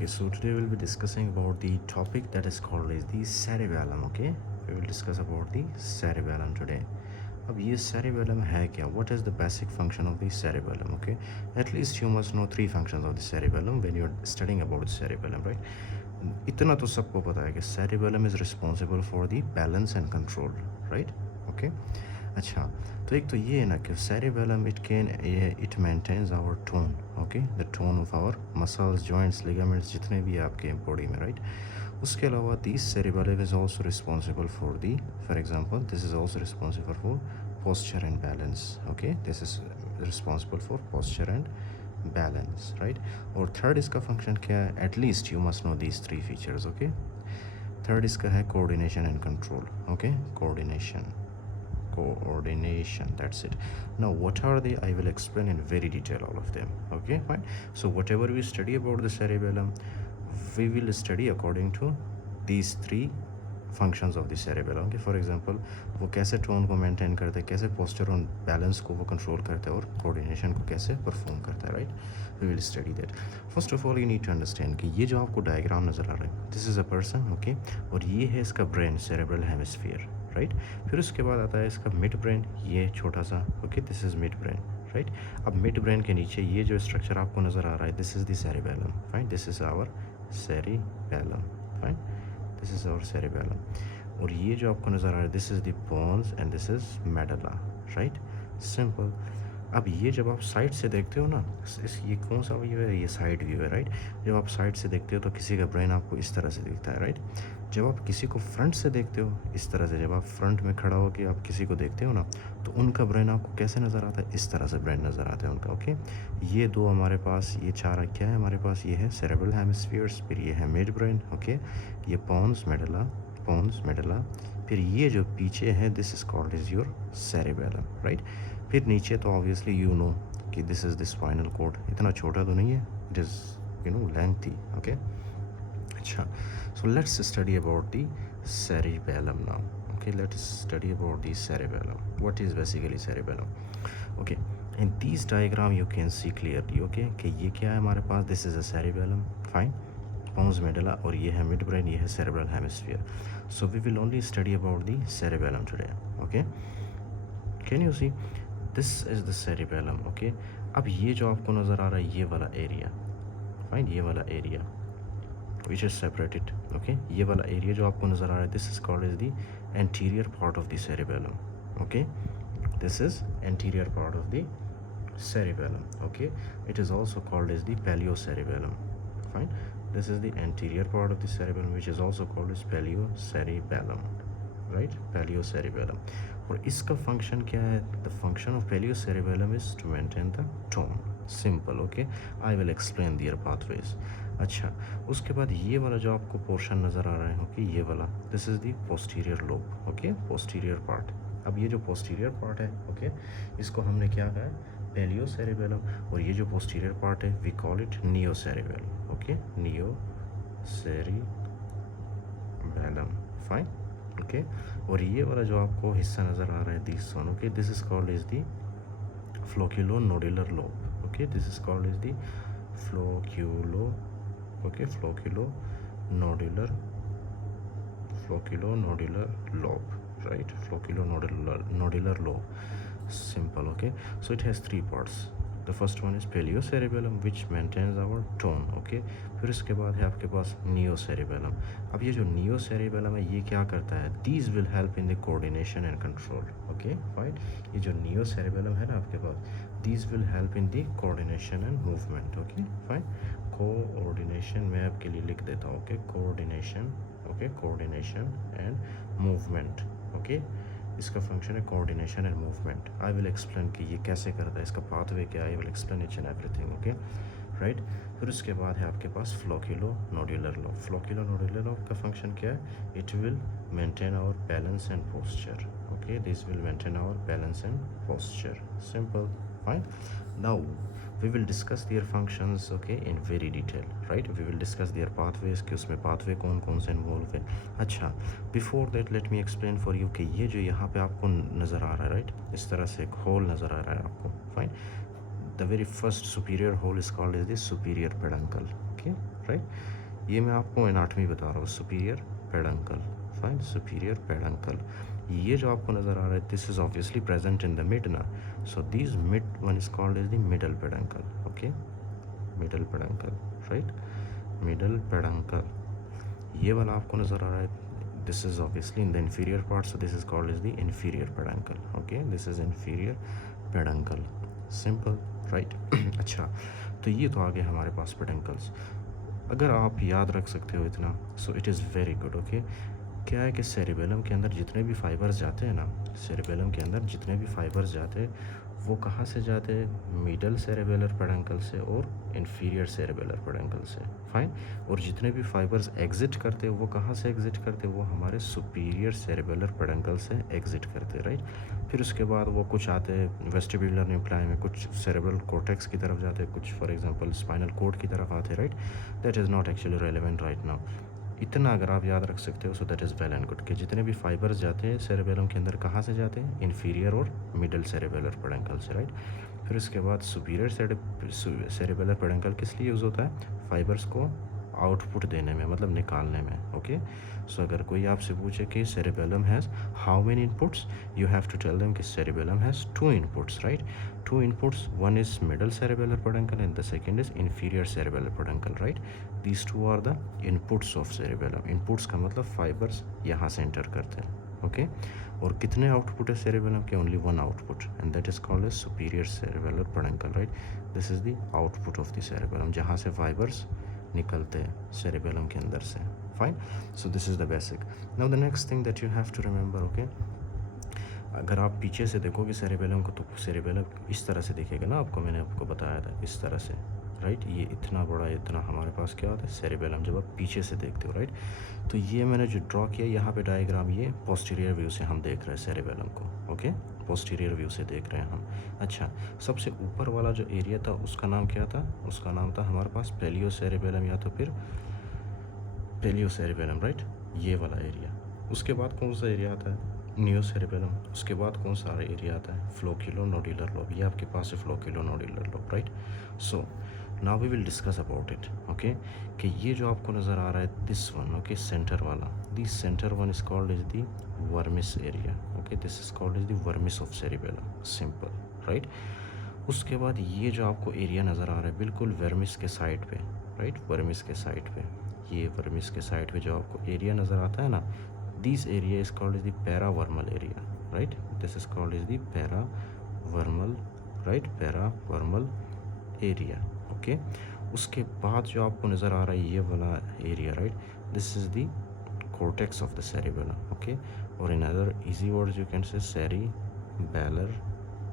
Okay, so today we'll be discussing about the topic that is called as the cerebellum. Okay, we will discuss about the cerebellum today. अब ये cerebellum है क्या? What is the basic function of the cerebellum? Okay, at least you must know three functions of the cerebellum when you're studying about the cerebellum, right? इतना तो सबको पता है कि cerebellum is responsible for the balance and control, right? Okay. अच्छा, तो एक तो ये है ना कि cerebellum it maintains our tone, okay, the tone of our muscles, joints, ligaments, जितने भी आपके body में, right? उसके अलावा this cerebellum is also responsible for for example, this is also responsible for posture and balance, okay? This is responsible for posture and balance, right? और third इसका function क्या है? At least you must know these three features, okay? Third इसका है coordination and control, okay? Coordination, that's it. Now what are they? I will explain in very detail all of them, okay, fine. So whatever we study about the cerebellum, we will study according to these three functions of the cerebellum. Okay, for example, वो कैसे tone को maintain करते हैं, कैसे posture और balance को वो control करते हैं और कोऑर्डिनेशन को कैसे परफॉर्म करता है, right? We will study that. First of all you need to understand कि ये जो आपको डायग्राम नज़र आ रहा है, this is a person, okay, और ये है इसका ब्रेन, सेरेब्रल हेमिस्फीयर, राइट? फिर उसके बाद आता है इसका मिड ब्रेन, ये छोटा सा, okay, this is mid brain, right? अब मिड ब्रेन के नीचे ये जो स्ट्रक्चर आपको नज़र आ रहा है, this is the cerebellum, fine, this is our cerebellum, fine, this is our cerebellum. और ये जो आपको नज़र आ रहा है, this is the pons and this is medulla, right? Simple. अब ये जब आप साइड से देखते हो ना, ये कौन सा व्यू है? ये साइड व्यू है, राइट? जब आप साइड से देखते हो तो किसी का ब्रेन आपको इस तरह से दिखता है, राइट? जब आप किसी को फ्रंट से देखते हो इस तरह से, जब आप फ्रंट में खड़ा होकर आप किसी को देखते हो ना, तो उनका ब्रेन आपको कैसे नज़र आता है? इस तरह से ब्रेन नज़र आता है उनका, ओके? ये दो हमारे पास, ये चार क्या है हमारे पास? ये है सेरेब्रल हेमिस्फीयर्स, फिर ये है मिड ब्रेन, ओके, ये पोन्स मेडुला, फिर ये जो पीछे है, this is called is your cerebellum, right? फिर नीचे तो ऑब्वियसली यू नो कि this is the spinal cord. इतना छोटा तो नहीं है, इट इज़ लेंथी, ओके. अच्छा, so let's study about the cerebellum now. Okay, let's study about the cerebellum. What is basically cerebellum? Okay, in this diagram you can see clearly, okay, कि ये क्या है हमारे पास? This is a cerebellum, fine, pons medulla, और ये है mid brain, ये है cerebral hemisphere. So we will only study about the cerebellum today, okay? Can you see? This is the cerebellum, okay? अब ये जो आपको नज़र आ रहा है, ये वाला एरिया, फाइन, ये वाला area which is separated, okay, ये वाला एरिया जो आपको नज़र आ रहा है, this is called as the anterior part of the cerebellum, okay, this is anterior part of the cerebellum, okay, it is also called as the paleo-cerebellum, fine, this is the anterior part of the cerebellum which is also called as paleo-cerebellum, right, paleo-cerebellum. और इसका function क्या है? the function of paleo-cerebellum is to maintain the tone, simple, okay, I will explain their pathways. अच्छा, उसके बाद ये वाला जो आपको पोर्शन नज़र आ रहा है, ओके, ये वाला, this is the posterior lobe, okay, posterior part. अब ये जो पोस्टीरियर पार्ट है, ओके, इसको हमने क्या कहा है? Paleo cerebellum. और ये जो पोस्टीरियर पार्ट है, we call it neo cerebellum, okay, neo cerebellum, fine, okay. और ये वाला जो आपको हिस्सा नज़र आ रहा है, this one, okay, this is called is the flocculonodular lobe, okay, this is called is the flocculo-nodular lobe, right? Flocculo-nodular lobe, simple, okay. So it has three parts. The first one is paleo-cerebellum which maintains our tone, okay. फिर इसके बाद है आपके पास neo-cerebellum. अब ये जो neo-cerebellum है, ये क्या करता है? These will help in the coordination and control, okay, fine. ये जो neo-cerebellum है ना आपके पास, these will help in the coordination and movement, okay, fine. Coordination मैं आपके लिए लिख देता हूँ, okay, coordination, okay, coordination and movement, okay. इसका फंक्शन है coordination and movement. I will explain कि ये कैसे करता है, इसका पाथवे क्या है, I will explain each and everything, okay, right. फिर उसके बाद है आपके पास फ्लोक्यूलो-नोडुलर लोब. फ्लोक्यूलो-नोडुलर लोब का फंक्शन क्या है? It will maintain our balance and posture, okay, this will maintain our balance and posture, simple, fine. Now we will discuss their functions, okay, in very detail, right? We will discuss their pathways कि उसमें pathway कौन से involve है. अच्छा, before that let me explain for you कि ये जो यहाँ पे आपको नज़र आ रहा है, right, इस तरह से एक hole नज़र आ रहा है आपको, fine. The very first superior hole is called as the superior peduncle, okay, right. ये मैं आपको एनाटमी बता रहा हूँ, superior peduncle, fine, superior peduncle. ये जो आपको नज़र आ रहा है, this is obviously present in the mid ना, so this mid one is called as the middle peduncle, okay, middle peduncle, right, middle peduncle. ये वाला आपको नज़र आ रहा है, this is obviously in the inferior part, so this is called as the inferior peduncle, okay, this is inferior peduncle, simple, right। अच्छा, तो ये तो आ गए हमारे पास पेडंकल्स। अगर आप याद रख सकते हो इतना, so it is very good, okay. क्या है कि सेरिबेलम के अंदर जितने भी फाइबर्स जाते हैं ना, सेरिबेलम के अंदर जितने भी फाइबर्स जाते हैं वो कहाँ से जाते हैं, मिडल सेरेबेलर पेडंकल से और इन्फीरियर सेरेबेलर पेडंकल से, फाइन। और जितने भी फाइबर्स एग्जिट करते हैं वो कहाँ से एग्जिट करते हैं, वो हमारे सुपीरियर सेरेबेलर पेडंकल से एग्जिट करते हैं, राइट। फिर उसके बाद वो कुछ आते हैं वेस्टिबुलर न्यूक्लाई में, कुछ सेरेब्रल कॉर्टेक्स की तरफ जाते हैं, कुछ फॉर एग्जांपल स्पाइनल कॉर्ड की तरफ आते हैं, right. That is not actually relevant right now. इतना अगर आप याद रख सकते हो, so that is well and good कि जितने भी फाइबर्स जाते हैं सेरेबेलम के अंदर कहाँ से जाते हैं, इन्फीरियर और मिडल सेरेबेलर पेडंकल से, राइट। फिर उसके बाद सुपीरियर सेरेबेलर पेडंकल किस लिए यूज़ होता है, फाइबर्स को आउटपुट देने में, मतलब निकालने में, ओके। सो अगर कोई आपसे पूछे कि cerebellum has how many inputs, you have to tell them कि cerebellum has 2 inputs, right. 2 inputs, one is middle cerebellar peduncle and the second is inferior cerebellar peduncle, right। These two are the inputs of cerebellum। inputs का मतलब fibers यहाँ से enter करते हैं, okay। और कितने output है cerebellum के, only one output and that is called as superior cerebellar peduncle, right। this is the output of the cerebellum, जहाँ से fibers निकलते हैं cerebellum के अंदर से, fine। so this is the basic। now the next thing that you have to remember, okay, अगर आप पीछे से देखोगे सेरेबेलम को तो सेरेबेलम इस तरह से दिखेगा ना आपको, मैंने आपको बताया था इस तरह से, राइट। ये इतना बड़ा, इतना हमारे पास क्या होता है सेरेबेलम, जब आप पीछे से देखते हो, राइट। तो ये मैंने जो ड्रॉ किया यहाँ पे डायग्राम, ये पोस्टीरियर व्यू से हम देख रहे हैं सेरेबेलम को, ओके, पोस्टीरियर व्यू से देख रहे हैं हम। अच्छा, सबसे ऊपर वाला जो एरिया था उसका नाम क्या था, उसका नाम था हमारे पास पेलियो सेरेबेलम या तो फिर पेलियो सेरेबेलम, राइट, ये वाला एरिया। उसके बाद कौन सा एरिया आता है, नियो सेरेबेलम। उसके बाद कौन सा एरिया आता है, फ्लोक्यूलो नोडुलर लोब, ये आपके पास है flocculo nodular lobe, right. So now we will discuss about it, okay, कि ये जो आपको नज़र आ रहा है दिस वन, ओके, सेंटर वाला, this centre one is called is the vermis area, okay, this is called is the vermis of cerebellum, simple, right. उसके बाद ये जो आपको एरिया नज़र आ रहा है बिल्कुल वर्मिस के साइड पे, राइट, वर्मिस के साइड पे, ये वर्मिस के साइड पे जो आपको एरिया नज़र आता है ना, this area is called as the paravermal area, right। this is called as the paravermal, right, paravermal area, okay। उसके बाद जो आपको नज़र आ रहा है ये वाला area, right, this is the cortex of the cerebellum, okay, or in other easy words you can say cerebellar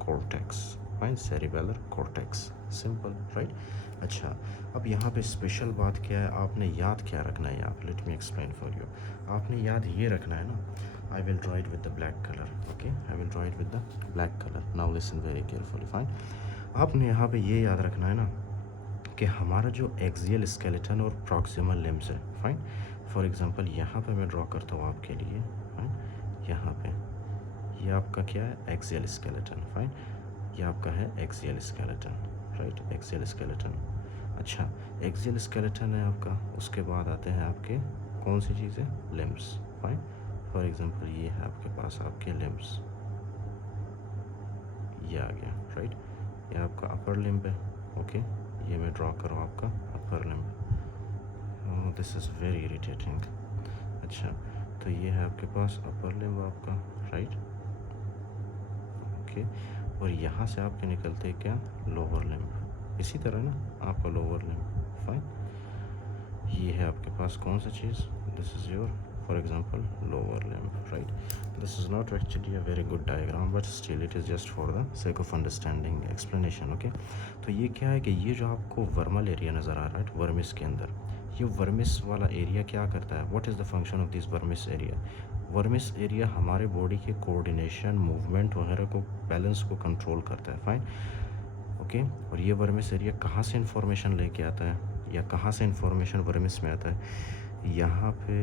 cortex, fine, cerebellar cortex, simple, right। अच्छा, अब यहाँ पे स्पेशल बात क्या है, आपने याद क्या रखना है, आप let me explain for you. आपने याद ये रखना है ना, I will draw it with the black colour, okay, I will draw it with the black colour. Now listen very carefully, fine. आपने यहाँ पे ये याद रखना है ना कि हमारा जो एक्सियल स्केलेटन और प्रॉक्सिमल लिम्स है, फाइन। फॉर एग्जांपल यहाँ पे मैं ड्रॉ करता हूँ आपके लिए, फाइन, यहाँ पे ये आपका क्या है, एक्सियल स्केलेटन, फाइन, ये आपका है axial skeleton, right, axial skeleton. अच्छा, एक्सियल स्केलेटन है आपका, उसके बाद आते हैं आपके कौन सी चीज़ें, लिम्स, फाइन। फॉर एग्जांपल ये है आपके पास आपके लिम्स, ये आ गया, राइट, ये आपका अपर लिम्ब है, ओके, ये मैं ड्रॉ करूँ आपका upper limb, this is very irritating. अच्छा, तो ये है आपके पास अपर लिम्ब आपका, राइट, ओके, और यहाँ से आपके निकलते हैं क्या, लोअर लिम्ब, इसी तरह ना आपका लोअर लिम्ब, फाइन। ये है आपके पास कौन सा चीज़, this is your for example lower limb, right. This is not actually a very good diagram but still it is just for the sake of understanding explanation, okay. तो ये क्या है कि ये जो आपको वर्मल एरिया नज़र आ रहा है वर्मिस के अंदर, ये वर्मिस वाला एरिया क्या करता है, what is the function of this vermis area. Vermis area हमारे बॉडी के कोऑर्डिनेशन, मूवमेंट वगैरह को, बैलेंस को कंट्रोल करता है, फाइन, ओके। और ये वर्मिस एरिया कहाँ से इंफॉर्मेशन लेके आता है, या कहाँ से इंफॉर्मेशन वर्मिस में आता है, यहाँ पे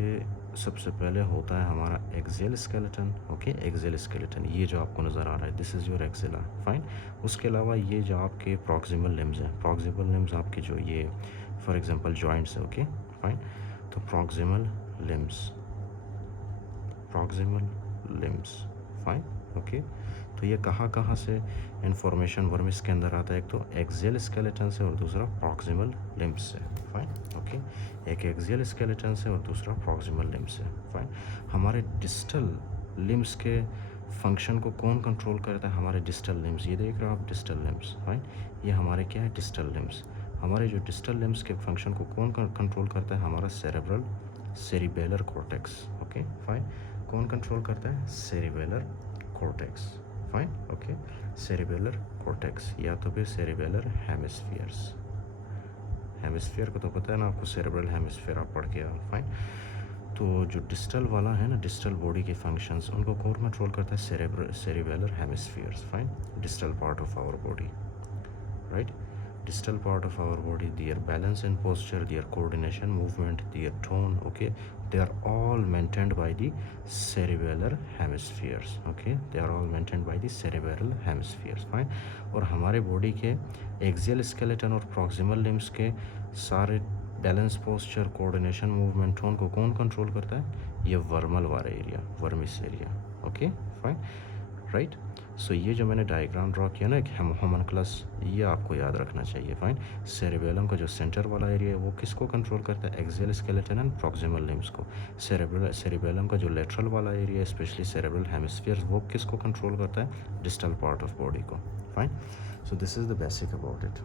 सबसे पहले होता है हमारा axial skeleton, okay, axial skeleton, ये जो आपको नज़र आ रहा है this is your axilla, fine. उसके अलावा ये जो आपके प्रॉक्सिमल लिम्स हैं, प्रॉक्सिमल लिम्स आपके जो ये फॉर एग्जांपल जॉइंट्स है, ओके फाइन। तो प्रॉक्सिमल लिम्स फाइन, ओके। तो ये कहाँ कहाँ से इंफॉर्मेशन वर्मिस के अंदर आता है, एक तो एक्सियल स्केलेटन से और दूसरा प्रॉक्सिमल लिम्स से, फाइन, ओके। एक एक्सियल स्केलेटन से और दूसरा प्रॉक्सिमल लिम्स से, फाइन। हमारे डिस्टल लिम्स के फंक्शन को कौन कंट्रोल करता है? हमारे डिस्टल लिम्स, ये देख रहे हो आप, डिस्टल लिम्स, फाइन। ये हमारे क्या है? Distal limbs. हमारे जो डिस्टल लिम्स के फंक्शन को कौन कंट्रोल करता है? हमारा सेरिबेलर कॉर्टेक्स, ओके फाइन। कौन कंट्रोल करता है? Cerebellar cortex, fine, okay. Cerebellar cortex या तो फिर सेरिबेलर हेमिस्फीयर को तो पता है ना आपको, सेरेब्रल हेमिस्फीयर आप पढ़ के आओ, फाइन। तो जो डिस्टल वाला है ना, डिस्टल बॉडी के फंक्शंस, उनको कौन कंट्रोल करता है? Cerebellar hemispheres, fine. Distal part of our body, right? Distal part of our body, their balance and posture, their coordination, movement, their tone, okay, they are all maintained by the cerebellar hemispheres, okay, they are all maintained by the cerebral hemispheres, fine। और हमारे body के axial skeleton और proximal limbs के सारे balance, posture, coordination, movement, tone को कौन control करता है? ये वर्मल वाला area, vermis area, okay fine, right. So ये जो मैंने डायग्राम ड्रॉ किया ना, एक होमनक्लस, ये आपको याद रखना चाहिए, फाइन। सेरेबेलम का जो सेंटर वाला एरिया है वो किसको कंट्रोल करता है? Axial skeleton and proximal limbs को। सेरेबेलम का जो लेटरल वाला एरिया है, स्पेशली सेरेब्रल हेमिस्फीयर, वो किसको कंट्रोल करता है? डिस्टल पार्ट ऑफ बॉडी को, fine. So this is the basic about it.